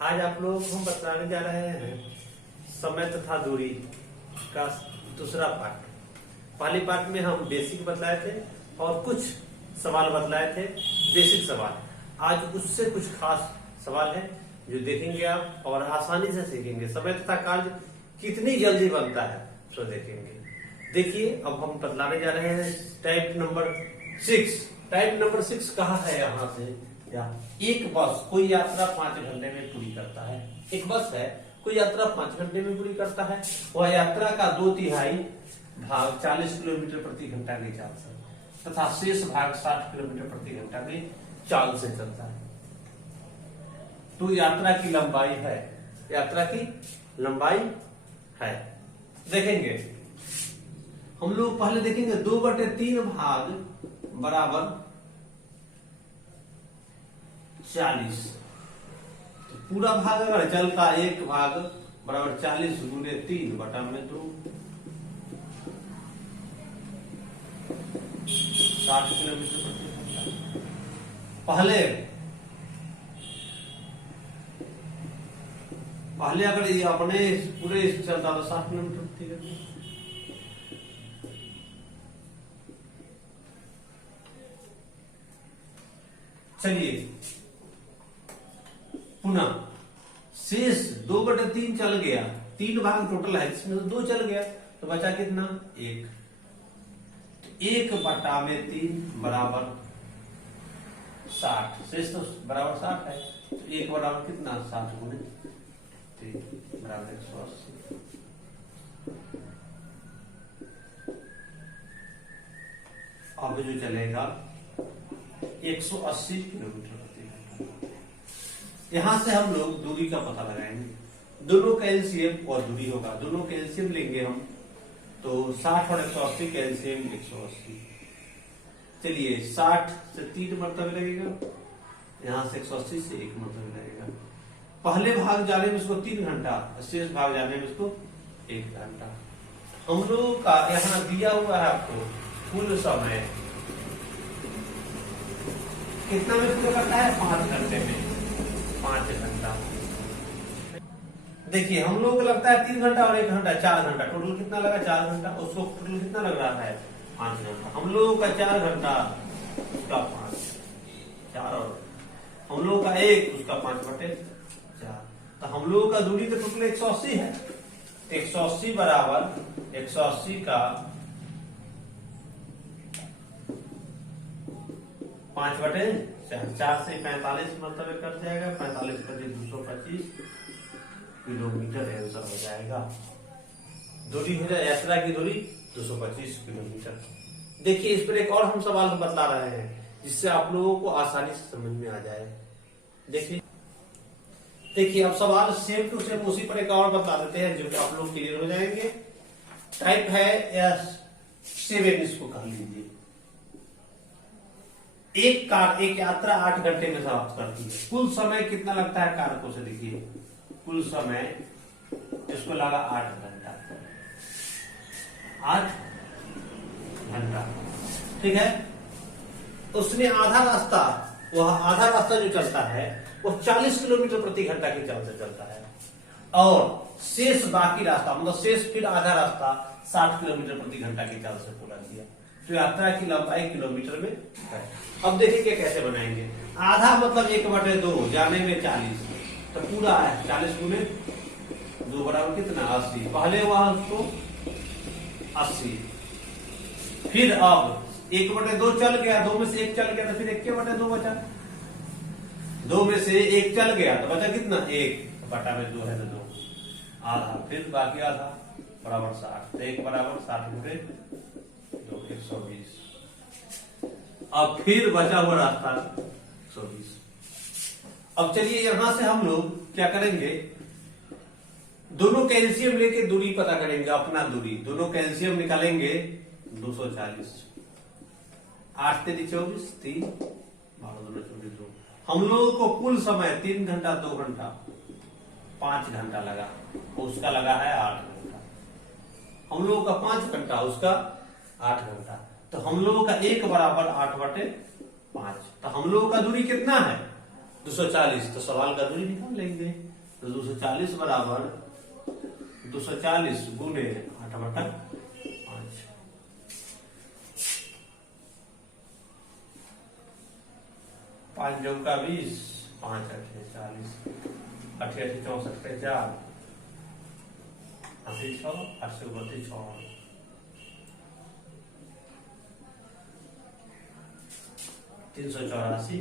आज आप लोगों को हम बताने जा रहे हैं समय तथा दूरी का दूसरा पार्ट। पहले पार्ट में हम बेसिक बतलाए थे और कुछ सवाल बतलाए थे, बेसिक सवाल। आज उससे कुछ खास सवाल है जो देखेंगे आप और आसानी से सीखेंगे। समय तथा कार्य कितनी जल्दी बनता है तो देखेंगे। देखिए अब हम बतलाने जा रहे हैं टाइप नंबर 6। टाइप नंबर 6 कहाँ है यहाँ से? या एक बस कोई यात्रा 5 घंटे में पूरी करता है। एक बस है, कोई यात्रा 5 घंटे में पूरी करता है। वह यात्रा का 2/3 भाग 40 किलोमीटर प्रति घंटा की चाल से तथा शेष भाग 60 किलोमीटर प्रति घंटा की चाल से चलता है। तो यात्रा की लंबाई है, यात्रा की लंबाई है। देखेंगे हम लोग पहले देखेंगे 2/3 भाग बराबर 40। तो पूरा भाग अगर चलता 1 भाग बराबर 40 गुने 3 बटा में 2 60 किलोमीटर प्रति घंटा। पहले अगर ये अपने पूरे चलता तो 60 किलोमीटर प्रति घंटा। चलिए पुनः शेष 2/3 चल गया, 3 भाग टोटल है इसमें से 2 चल गया तो बचा कितना? 1। 1/3 बराबर 60। शेष तो बराबर 60 है तो 1 बराबर कितना? 60 गुने 3 बराबर 180। अब जो चलेगा 180 किलोमीटर प्रति घंटा। यहां से हम लोग दूरी का पता लगाएंगे। दोनों का एलसीएम और दूरी होगा, दोनों का एलसीएम लेंगे हम तो 60 और 180 का एलसीएम 180। चलिए 60 से 3 मरतबे लगेगा, यहां से 180 से 1 मरतबे लगेगा। पहले भाग जाने में इसको 3 घंटा, शेष भाग जाने में इसको 1 घंटा। हम लोगों का यहाँ दिया हुआ है आपको कुल समय कितना में पूरा करता है? 5 घंटे में, 5 घंटा। देखिए हम लोग को लगता है 3 घंटा और 1 घंटा 4 घंटा। टोटल कितना लगा? 4 घंटा। उसको टोटल कितना लग रहा है? 5 घंटा। हम लोगों का 4 घंटा, उसका 5, 4 और हम लोगों का 1, उसका 5/4। तो हम लोगों का दूरी तो टोटल 180 है। 180 बराबर 180 का 5/4। 4 से 45 मरतबे कट जाएगा, 45 बटे 225 किलोमीटर आंसर हो जाएगा। दूरी हो जाए, यात्रा की दूरी 225 किलोमीटर। देखिए इस पर एक और हम सवाल बतला रहे हैं जिससे आप लोगों को आसानी से समझ में आ जाए। देखिए अब सवाल सेम टू सेम उसी पर एक और बतला देते हैं जो कि आप लोग क्लियर हो जाएंगे। टाइप है S7, इसको कर लीजिए। एक यात्रा 8 घंटे में समाप्त करती है। कुल समय कितना लगता है कारकों से? देखिए कुल समय इसको लगा 8 घंटा, 8 घंटा, ठीक है। उसने आधा रास्ता, वह आधा रास्ता जो चलता है वो 40 किलोमीटर प्रति घंटा की चाल से चलता है और शेष बाकी रास्ता मतलब शेष फिर आधा रास्ता 60 किलोमीटर प्रति घंटा की चाल से पूरा किया। तो यात्रा की लंबाई किलोमीटर में है। अब देखिए कैसे बनाएंगे। आधा मतलब 1/2, जाने में 40 तो पूरा है 40 गुने 2 बराबर कितना? 80। पहले वहां उसको 80, फिर अब 1/2 चल गया, 2 में से 1 चल गया तो फिर 1/2 बचा। 2 में से 1 चल गया तो बचा कितना? 1 बटा में 2 है तो 2 आधा, फिर बाकी आधा बराबर 60। 1 बराबर 60 गुने 2 120। अब फिर बचा हुआ रास्ता 120। अब चलिए यहां से हम लोग क्या करेंगे? दोनों का एलसीएम लेके दूरी पता करेंगे, अपना दूरी। दोनों का एलसीएम निकालेंगे 240। 8 3 24, 3 12 2 24 2। हम लोगों को कुल समय 3 घंटा 2 घंटा 5 घंटा लगा, उसका लगा है 8 घंटा। हम लोगों का 5 घंटा, उसका 8 घंटा। तो हम लोगों का 1 बराबर 8/5। तो हम लोगों का दूरी कितना है? 240, तो सवाल का दूरी निकाल लेंगे। तो 240 बराबर 240 गुने 8/5, 5 चौका 20, 5 8 40, 8 8 64 के 4, 80 6, 8 से 32 6, 384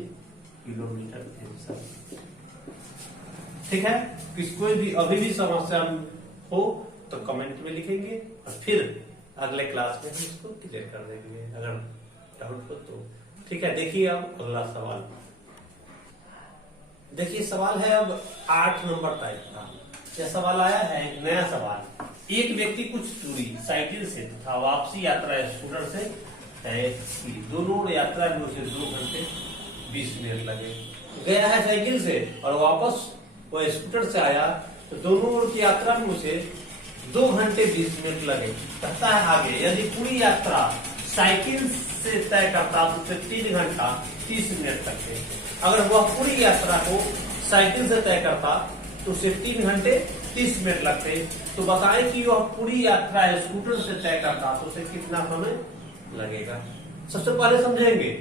किलोमीटर आंसर। ठीक है, कोई भी अभी भी समस्या हो तो कमेंट में लिखेंगे और फिर अगले क्लास में हम इसको क्लियर कर देंगे अगर डाउट हो तो। ठीक है, देखिए अब अगला सवाल। देखिए सवाल है अब 8 नंबर टाइप का। यह सवाल आया है एक नया सवाल। एक व्यक्ति कुछ दूरी साइकिल से तथा वापसी यात्रा स्कूटर से तय की। दोनों यात्रा में उसे 2 घंटे 20 मिनट लगे। गया है साइकिल से और वापस वो स्कूटर से आया तो दोनों ओर की यात्रा में उसे 2 घंटे 20 मिनट लगे। कहता है आगे यदि पूरी यात्रा साइकिल से तय करता तो उसे 3 घंटा 30 मिनट लगते। अगर वह पूरी यात्रा को साइकिल से तय करता तो उसे 3 घंटे 30 मिनट लगते। तो बताएं कि वह पूरी यात्रा स्कूटर से तय करता तो उसे कितना समय लगेगा। सबसे पहले समझेंगे,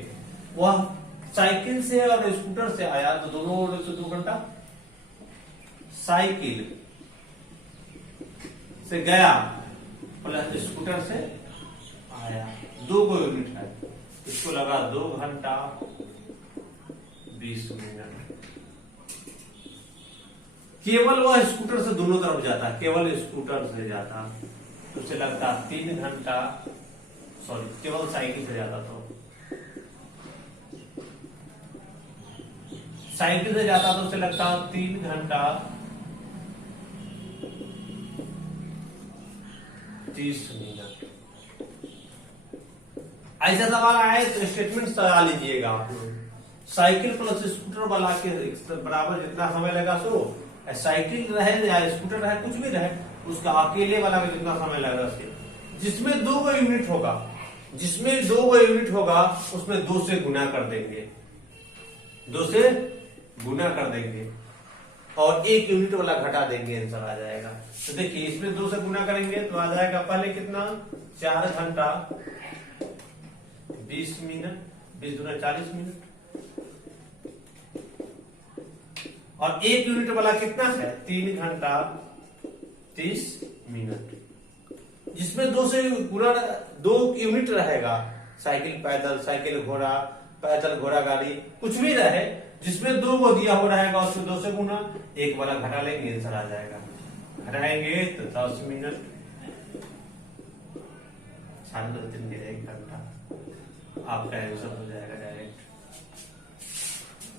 वह साइकिल से और स्कूटर से आया तो दोनों ओर से 2 घंटा। साइकिल से गया प्लस स्कूटर से आया, 2 को यूनिट है, इसको लगा 2 घंटा 20 मिनट। केवल वह स्कूटर से दोनों तरफ जाता, केवल स्कूटर से जाता तो उसे लगता 3 घंटा, सॉरी केवल साइकिल से जाता तो साइकिल से जाता तो उसे लगता 3 घंटा 30 मिनट। ऐसा सवाल आए तो स्टेटमेंट सजा लीजिएगा आप लोग। साइकिल प्लस स्कूटर वाला के बराबर जितना समय लगा सो साइकिल रहे या स्कूटर रहे कुछ भी रहे उसका अकेले वाला में जितना समय लगा जिसमें 2 को यूनिट होगा, जिसमें 2 को यूनिट होगा उसमें 2 से गुना कर देंगे, 2 से गुना कर देंगे और 1 यूनिट वाला घटा देंगे, आंसर आ जाएगा। तो देखिए इसमें 2 से गुना करेंगे तो आ जाएगा पहले कितना 4 घंटा 20 मिनट, 20 दूना 40 मिनट और 1 यूनिट वाला कितना है 3 घंटा 30 मिनट। जिसमें 2 से गुना 2 यूनिट रहेगा, साइकिल पैदल, साइकिल घोड़ा, पैदल घोड़ा गाड़ी कुछ भी रहे, जिसमें 2 को दिया हो रहेगा उसमें 2 से गुना 1 वाला घटा लेंगे, आंसर आ जाएगा। घटाएंगे तो 10 मिनट, 3.5 के 1 घंटा, आपका आंसर हो जाएगा डायरेक्ट।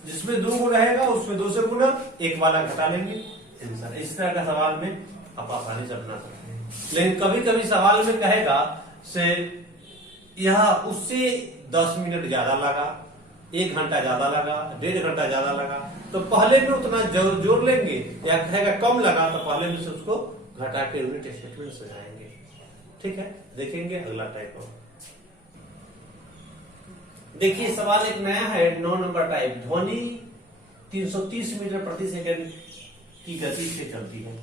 जिसमें 2 को रहेगा उसमें 2 से गुना 1 वाला घटा लेंगे, आंसर। इस तरह का सवाल में आप आसानी से बना सकते हैं। लेकिन कभी कभी सवाल में कहेगा से यह उससे 10 मिनट ज्यादा लगा, 1 घंटा ज्यादा लगा, 1.5 घंटा ज्यादा लगा, तो पहले में उतना जोड़ लेंगे, या कहेगा कम लगा तो पहले में से उसको घटा के यूनिट स्टेटमेंट सजाएंगे। ठीक है, देखेंगे अगला टाइप ऑफ। देखिए सवाल एक नया है 9 नंबर टाइप। ध्वनि 330 मीटर प्रति सेकंड की गति से चलती है।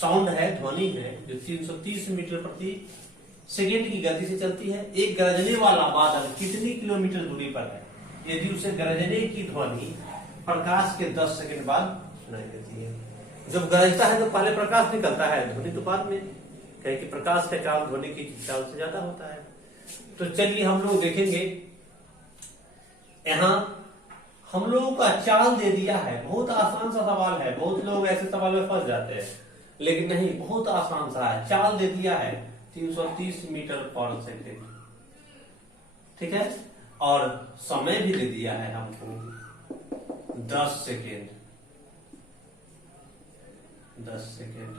साउंड है, ध्वनि है जो 330 मीटर प्रति सेकंड की गति से चलती है। एक गरजने वाला बादल कितनी किलोमीटर दूरी पर है? यदि उसे गरजने की ध्वनि प्रकाश के 10 सेकंड बाद सुनाई देती है। जब गरजता है तो पहले प्रकाश निकलता है, ध्वनि तो बाद में, कहीं कि प्रकाश का चाल ध्वनि की चाल से ज्यादा होता है। तो चलिए हम लोग देखेंगे, यहाँ हम लोगों का चाल दे दिया है। बहुत आसान सा सवाल है, बहुत लोग ऐसे सवाल में फंस जाते हैं, लेकिन नहीं, बहुत आसान सा है। चाल दे दिया है 330 मीटर पर सेकंड, ठीक है, और समय भी दे दिया है हमको 10 सेकेंड, 10 सेकेंड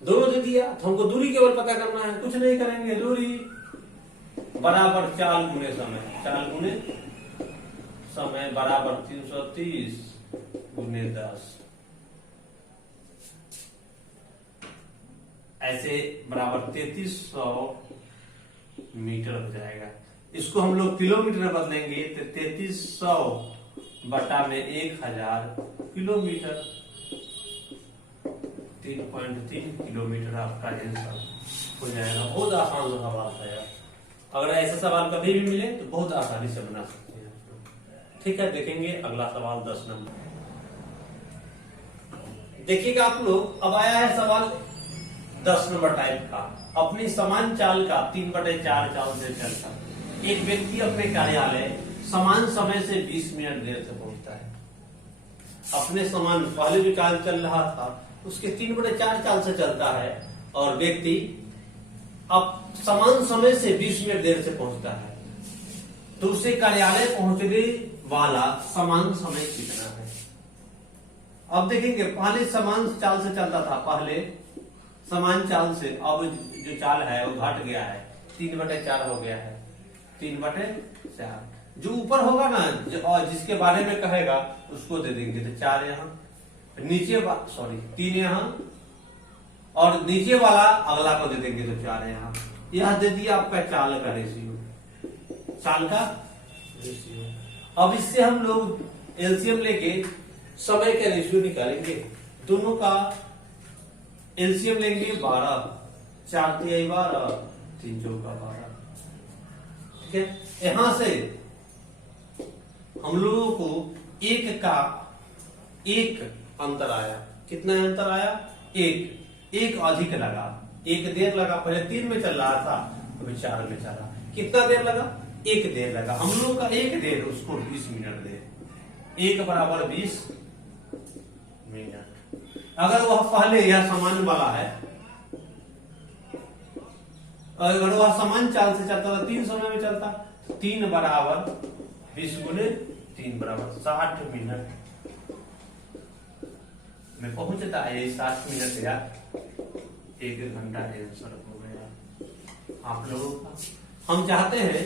दोनों दे दिया। तो हमको दूरी केवल पता करना है, कुछ नहीं करेंगे। दूरी बराबर चाल गुने समय, चाल गुने समय बराबर 330 गुने 10, ऐसे बराबर 3300 मीटर हो जाएगा। इसको हम लोग किलोमीटर में बदलेंगे तो 3300 बटा में 1000 किलोमीटर, 3.3 किलोमीटर आपका आंसर हो जाएगा। बहुत आसान सवाल है। अगर ऐसा सवाल कभी भी मिले तो बहुत आसानी से बना सकते हैं। ठीक है, देखेंगे अगला सवाल 10 नंबर। देखिएगा आप लोग, अब आया है सवाल 10 नंबर टाइप का। अपनी समान चाल का 3/4 चाल से चलता एक व्यक्ति अपने कार्यालय समान समय से 20 मिनट देर से पहुंचता है। अपने समान पहले भी कार्य चल रहा था, उसके 3/4 चाल से चलता है और व्यक्ति अब समान समय से 20 मिनट देर से पहुंचता है, तो उसे कार्यालय पहुंचने वाला समान समय कितना है। अब देखेंगे, पहले समान चाल से चलता था, पहले समान चाल से अब जो चाल है वो घट गया है, 3/4 हो गया है, 3/4। जो ऊपर होगा ना और जिसके बारे में कहेगा उसको दे देंगे, तो 4 यहाँ, नीचे 3 यहाँ, और नीचे वाला अगला को दे देंगे तो 4 यहाँ। यह दे दिया आपका चाल का रेशियो, चाल का रेशियो। अब इससे हम लोग एलसीएम लेके समय का रेशियो निकालेंगे। दोनों का एलसीएम लेंगे 12, 4 तिहाई 12, 3 चौका 12। ठीक है, यहां से हम लोगों को एक अंतर आया। कितना अंतर आया? एक अधिक लगा, एक देर लगा। पहले 3 में चल रहा था, अभी 4 में चला। कितना देर लगा? 1 देर लगा। हम लोग का 1 देर, उसको 20 मिनट दे। 1 बराबर 20 मिनट। अगर वह पहले यह समान वाला है, अगर वह समान चाल से चलता था, 3 समय में चलता, 3 बराबर 20 गुने 3 बराबर 60 मिनट में पहुंचता है। 60 मिनट या 1 घंटा आंसर हो गया आप लोगों का। हम चाहते हैं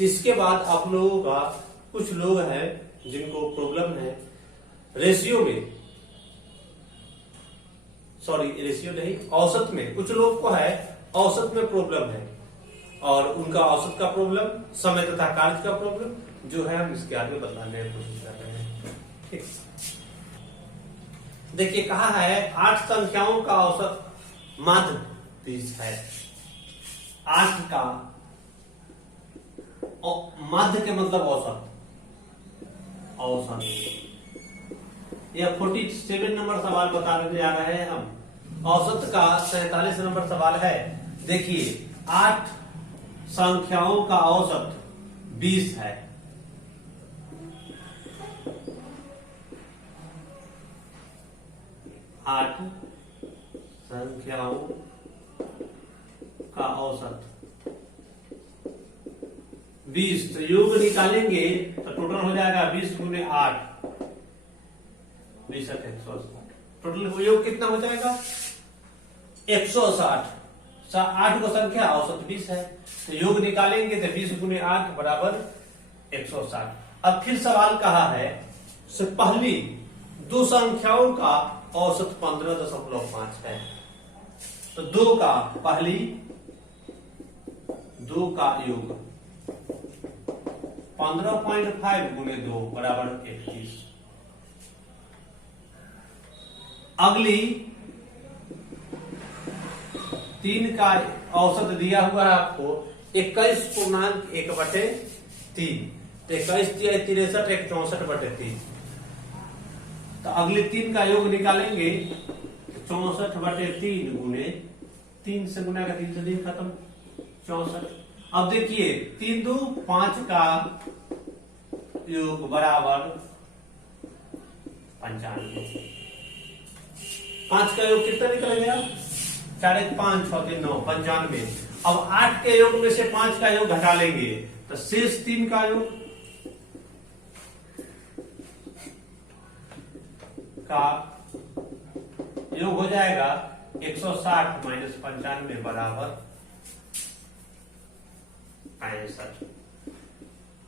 इसके बाद आप लोगों का, कुछ लोग हैं जिनको प्रॉब्लम है रेशियो में, रेशियो नहीं, औसत में। कुछ लोग को है औसत में प्रॉब्लम है, और उनका औसत का प्रॉब्लम, समय तथा कार्य का प्रॉब्लम जो है, हम इसके आगे बताने की कोशिश कर रहे हैं। ठीक, देखिए कहा है 8 संख्याओं का औसत माध्य 20 है। 8 का माध्य के मतलब औसत, यह 47 नंबर सवाल बताने जा रहे हैं हम। औसत का 47 नंबर सवाल है। देखिए 8 संख्याओं का औसत 20 है। 8 संख्याओं का औसत 20, तो योग निकालेंगे तो टोटल हो जाएगा 20 गुने 8, 20 160। टोटल योग कितना हो जाएगा? 160। 8 को संख्या औसत 20 है, तो योग निकालेंगे तो 20 गुने 8 बराबर 160। अब फिर सवाल कहा है पहली 2 संख्याओं का औसत 15.5 है। तो 2 का, पहली 2 का योग 15.5 गुने 2 बराबर 21। अगली 3 का औसत दिया हुआ है आपको 21.1/3। तो 21 63 64/3। तो अगले 3 का योग निकालेंगे 64/3 गुने 3 से गुना का 3 से 3 खत्म, 64। अब देखिए 3 2 5 का योग बराबर 95। 5 का योग कितना निकल गया? 4 1 5 6 3 9 95। अब 8 के योग में से 5 का योग घटा लेंगे तो शेष 3 का योग हो जाएगा 160 माइनस 95 बराबर 65।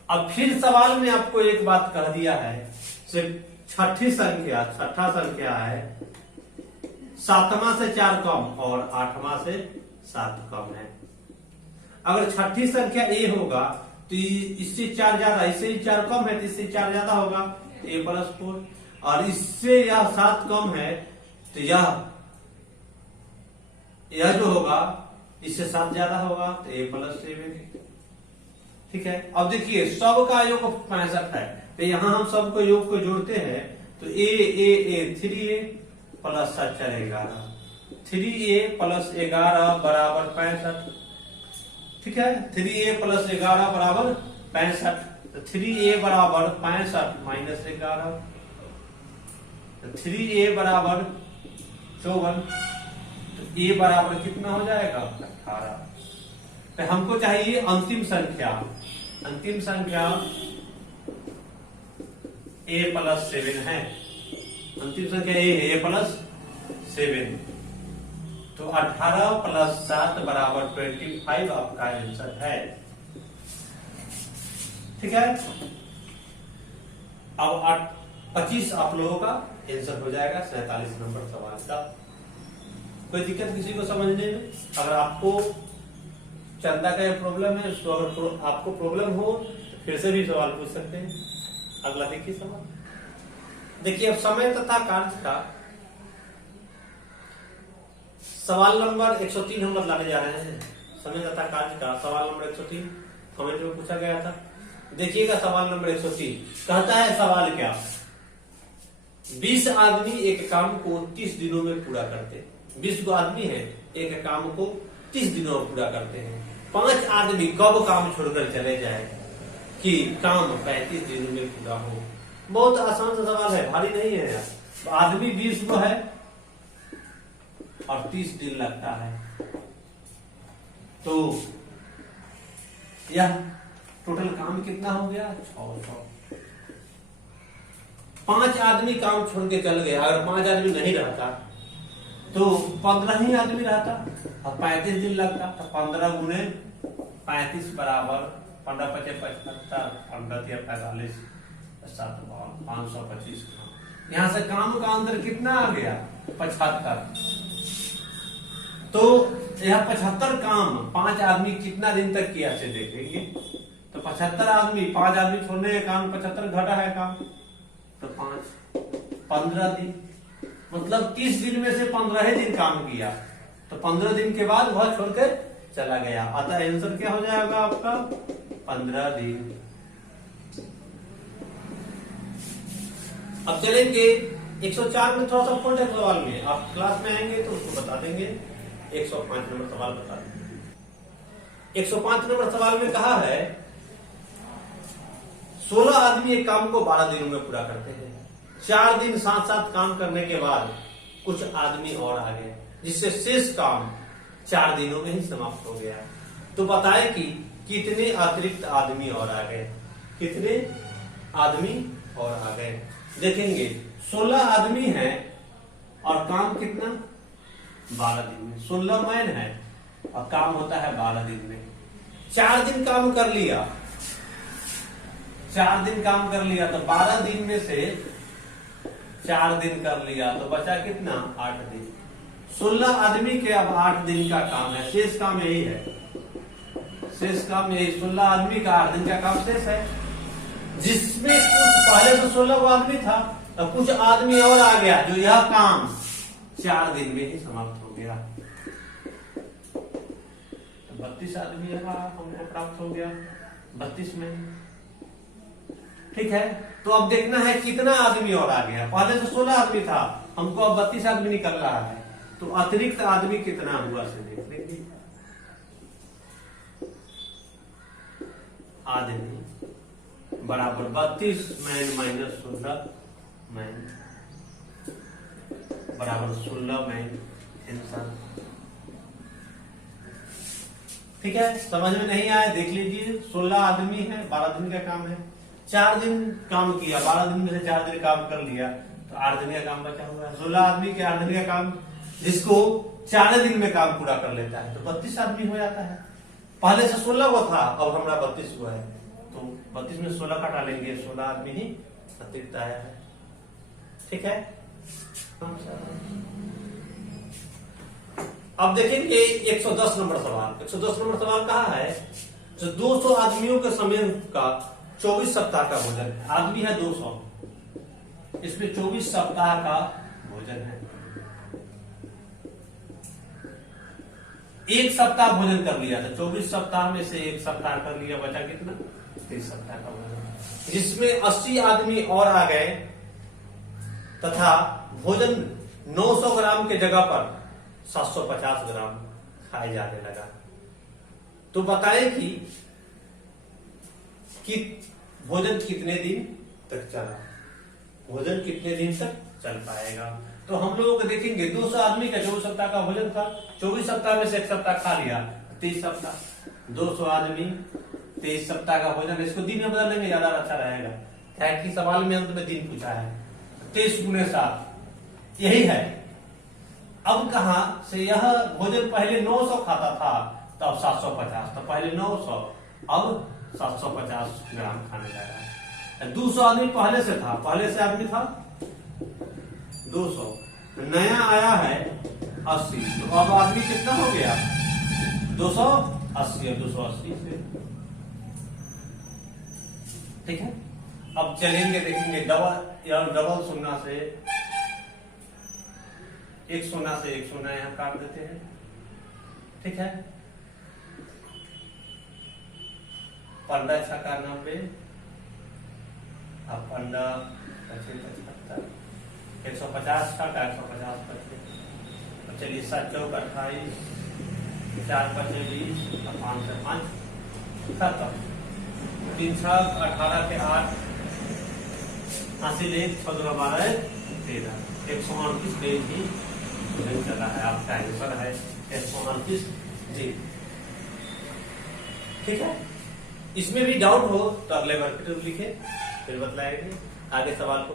अब फिर सवाल में आपको एक बात कह दिया है, सिर्फ छठा संख्या है 7वां से 4 कम और 8वां से 7 कम है। अगर छठी संख्या ए होगा तो इससे 4 ज्यादा, इससे 4 कम है तो इससे 4 ज्यादा होगा, A+4, और इससे यह 7 कम है तो यह जो होगा इससे 7 ज्यादा होगा तो A+7। ठीक है, अब देखिए सब का योग 65 है तो यहां हम सबको योग को जोड़ते हैं तो A 3A plus 7 11, 3A plus 11 बराबर 65। ठीक है, 3A प्लस 11 बराबर 65, तो 3A बराबर 65 माइनस 11, तो 3A बराबर 54, तो A बराबर कितना हो जाएगा 18। तो हमको चाहिए अंतिम संख्या A+7 है, अंतिम संख्या A+7, तो 18 प्लस 7 बराबर 25 आपका आंसर है। ठीक है, अब 25 आप लोगों का आंसर हो जाएगा 47 नंबर सवाल का। कोई दिक्कत किसी को समझने में? अगर आपको चंदा का प्रॉब्लम है, उसको अगर आपको प्रॉब्लम हो तो फिर से भी सवाल पूछ सकते हैं। अगला देखिए सवाल, देखिए अब समय तथा कार्य का सवाल नंबर 103 हम बदलाने जा रहे हैं। समय तथा कार्य का सवाल नंबर 103 कमेंट में पूछा गया था। देखिएगा सवाल नंबर 103 कहता है, सवाल क्या, 20 आदमी एक काम को 30 दिनों में पूरा करते हैं। 20 आदमी है, एक काम को 30 दिनों में पूरा करते हैं। 5 आदमी कब काम छोड़कर चले जाए कि काम 35 दिनों में पूरा हो। बहुत आसान सा सवाल है, भारी नहीं है यार। आदमी 20 को है और 30 दिन लगता है, तो यह टोटल काम कितना हो गया 600। 5 आदमी काम छोड़ के चल गए, अगर 5 आदमी नहीं रहता तो 15 ही आदमी रहता और 35 दिन लगता, तो 15 गुने 35 बराबर 15 पचे 75, 15 45, 7 525। यहां से काम का अंदर कितना आ गया 75। तो यह 75 काम 5 आदमी कितना दिन तक किया से देखेंगे। तो 75 आदमी 5 आदमी छोड़ने के काम 75 घटा है काम, तो 15 दिन, मतलब 30 दिन में से 15 ही दिन काम किया, तो 15 दिन के बाद वह छोड़कर चला गया। अतः आंसर क्या हो जाएगा आपका 15 दिन। अब चलेंगे 104 में, थोड़ा सा फॉल्ट है सवाल में, आप क्लास में आएंगे तो उसको बता देंगे। 105 नंबर सवाल बता देंगे। 105 नंबर सवाल में कहा है 16 आदमी एक काम को 12 दिनों में पूरा करते हैं। 4 दिन साथ साथ काम करने के बाद कुछ आदमी और आ गए, जिससे शेष काम 4 दिनों में ही समाप्त हो गया। तो बताएं कि कितने अतिरिक्त आदमी और आ गए, कितने आदमी और आ गए। देखेंगे 16 आदमी है और काम कितना 12 दिन में। 16 मैन है और काम होता है 12 दिन में। 4 दिन काम कर लिया, 4 दिन काम कर लिया, तो 12 दिन में से 4 दिन कर लिया तो बचा कितना 8 दिन। 16 आदमी के अब 8 दिन का काम है, शेष काम यही है, शेष काम यही 16 आदमी का 8 दिन का काम शेष है, जिसमें कुछ पहले तो 16 आदमी था, तो कुछ आदमी और आ गया जो यह काम 4 दिन में ही समाप्त हो गया। तो 32 आदमी हमको प्राप्त हो गया 32 में। ठीक है, तो अब देखना है कितना आदमी और आ गया। पहले तो 16 आदमी था, हमको अब 32 आदमी निकल रहा है, तो अतिरिक्त आदमी कितना हुआ से देख लेंगे। आदमी बराबर 32 मैन माइनस 16 मैन बराबर 16 मैन इंसान। ठीक है, समझ में नहीं आया देख लीजिए। 16 आदमी है, 12 दिन का काम है, 4 दिन काम किया, 12 दिन में से 4 दिन काम कर लिया, तो 8 दिन का काम बचा हुआ है। 16 आदमी के 8 दिन का काम, जिसको 4 दिन में काम पूरा कर लेता है, तो 32 आदमी हो जाता है। पहले से 16 वो था, अब हमारा 32 हुआ है, तो 32 में 16 कटा लेंगे, 16 आदमी ही अतिरिक्त आया है। ठीक है, अब देखेंगे 110 नंबर सवाल। 110 नंबर सवाल कहा है जो 200 आदमियों के समय का 24 सप्ताह का भोजन है। आदमी है 200, इसमें 24 सप्ताह का भोजन है। एक सप्ताह भोजन कर लिया था, 24 सप्ताह में से एक सप्ताह कर लिया, बचा कितना? 30 सप्ताह का भोजन, जिसमें 80 आदमी और आ गए तथा भोजन 900 ग्राम के जगह पर 750 ग्राम खाए जाने लगा। तो बताएं कि भोजन कितने दिन तक चला, भोजन कितने दिन तक चल पाएगा। तो हम लोगों को देखेंगे 200 आदमी का 24 सप्ताह का भोजन था, 24 सप्ताह में से एक सप्ताह खा लिया, 30 सप्ताह। 200 आदमी 23 सप्ताह का भोजन, इसको दिन में बदल लेंगे ज्यादा अच्छा रहेगा, क्या कि सवाल में अंत में दिन पूछा है। 23 गुने 7 यही है। अब कहा से यह भोजन पहले 900 खाता था, तब 750, तो पहले 900 अब 750 ग्राम खाने लगा। 200 आदमी पहले से था, पहले से आदमी था 200, नया आया है 80, तो अब आदमी कितना हो गया? 280 और 280 से, ठीक है। अब चलेंगे देखेंगे डबल शून्य से एक शून्य यहां काट देते हैं, ठीक है। 15 छक्का 90, अब 15 75, 150 का 150 25, चलिए 7 चौक 28, 4 5 20, 5 से 5 खत्म, 3 6 18 के 8, 81 6 2 12 13, 138 पेज ही नहीं चला है। आपका आंसर है 138 जी, ठीक है। इसमें भी डाउट हो तो अगले बार फिर लिखे, फिर बतलाएंगे आगे सवाल को।